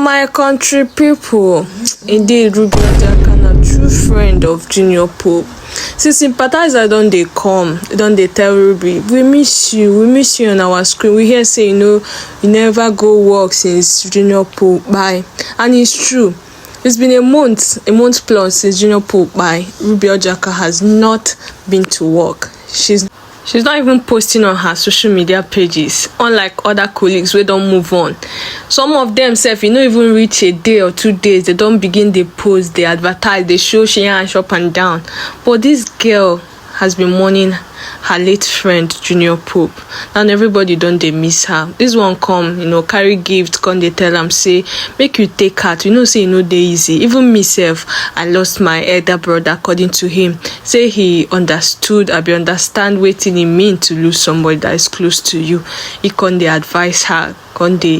My country people, indeed Ruby Orjiokor, a true friend of Junior Pope. See, Sympathizer don't they come, don't they tell Ruby, we miss you on our screen. We hear say, you never go work since Junior Pope bye. And it's true. It's been a month plus since Junior Pope bye. Ruby Orjiokor has not been to work. She's not even posting on her social media pages, unlike other colleagues wey don't move on. Some of them self, even reach a day or 2 days, they don't begin, they post, they advertise, they show she and up and down. But this girl has been mourning her late friend Junior Pope, and everybody don't they miss her. This one come, carry gift, come they tell am say make you take heart. Say they easy. Even myself, I lost my elder brother. According to him, say he understood, understand wetin e mean to lose somebody that is close to you. He come they advise her, come they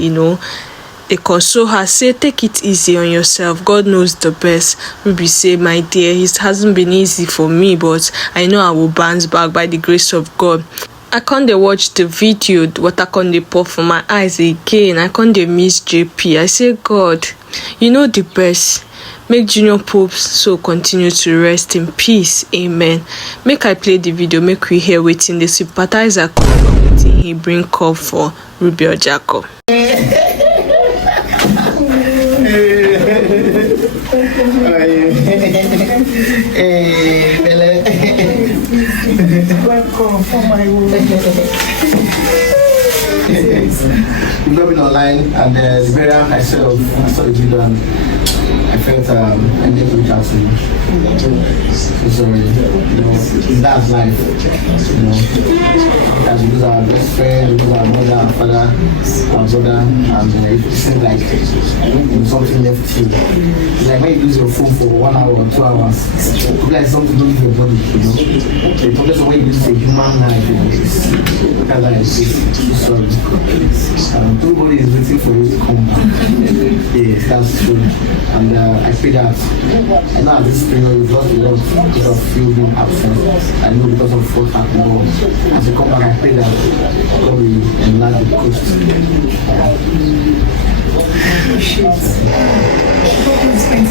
they console her, say take it easy on yourself, God knows the best. Ruby say, my dear, it hasn't been easy for me, but I know I will bounce back by the grace of God. I can't watch the video, what I can't pour for my eyes again. I can't miss JP. I say, God, you know the best. Make Junior Pope so continue to rest in peace. Amen. Make I play the video, make we hear waiting the Sympathizer call, waiting he bring call for Ruby Orjiokor. Welcome for my work. We've not been online, and the burial I saw the video and I felt I need to reach out to you. So sorry, that's life. Because we lose our best friend, we lose our mother, our father, our brother, and it seems like something left you. It's like when you lose your phone for 1 hour or 2 hours, it's like something to leave your body. The problem when you lose a human life, because I so sorry. Nobody is waiting for you to come back. Yes, that's true. And I feel that I know at this period we've lost a lot because of you being absent. I know because of what happened. As you come back, I pray that God will enlarge the coast.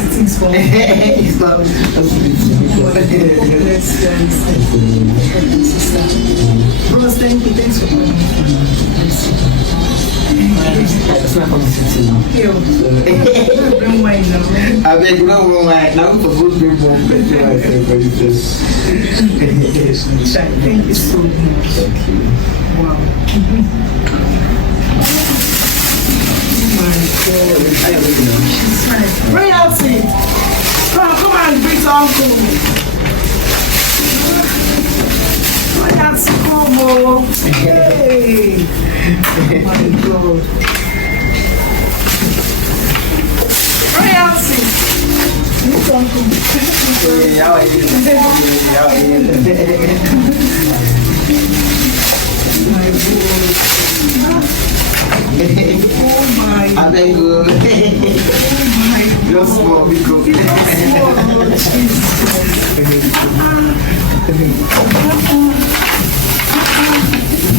Things for me. It's not Bros, thank you. Thanks for coming. That's not going to sit now. Don't mind now. I beg, no mind. Now I'm supposed to be born. Thank you so much. Wow. She's fine. Royalty! Come and greet uncle. Royalty, come on. Hey! Oh my God. Royalty! Greet uncle. How are you? My boy. Oh my God. I beg you. Oh my God. Just small because.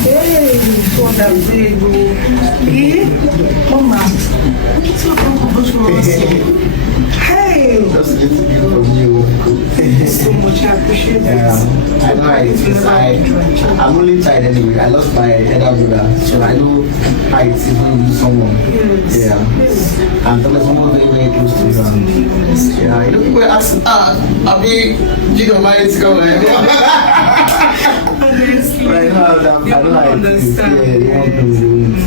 Hey, for that baby. Mama. Hey. Just a little bit from you. Thank you so much. I appreciate it. I know I'm only tired anyway. I lost my elder brother, so I know how it's even with someone. Yes. Yeah. Yes. And someone very, very close to you. Yeah. People ask, I'll be Junior married to go. Honestly. Right now, I don't understand. Yeah, you want to do it.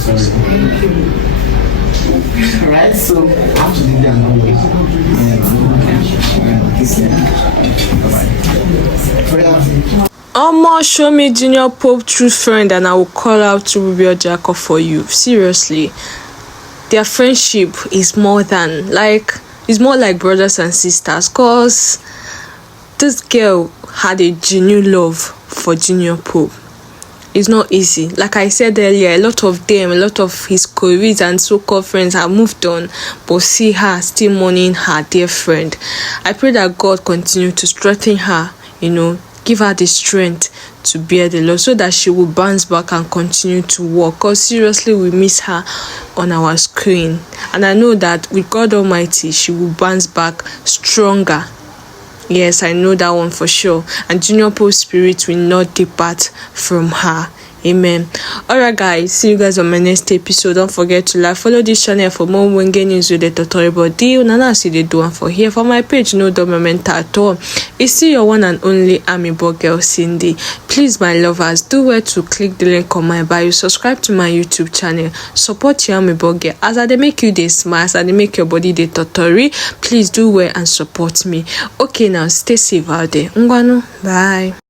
Sorry. Thank you. Right, so I have to leave them away. Show me Junior Pope true friend and I will call out to Ruby Orjiokor for you. Seriously, their friendship is more like brothers and sisters, cause this girl had a genuine love for Junior Pope. it's not easy. Like I said earlier, a lot of his crìes and so-called friends have moved on, but see her still mourning her dear friend. I pray that God continue to strengthen her, give her the strength to bear the loss so that she will bounce back and continue to work, because seriously we miss her on our screen, and I know that with God Almighty she will bounce back stronger. Yes, I know that one for sure, and Junior Pope's spirit will not depart from her. Amen. Alright guys, see you guys on my next episode. Don't forget to like, follow this channel for more wenge news with the tutorial body. Nana see the do one for here for my page, no document at all. It's still your one and only Amiibo girl Cindy. Please my lovers, do well to click the link on my bio, subscribe to my YouTube channel, support your Amiibo girl as I make you this smile, as I make your body the tutorial. Please do well and support me. Okay, now stay safe out there. Ngwanu, bye.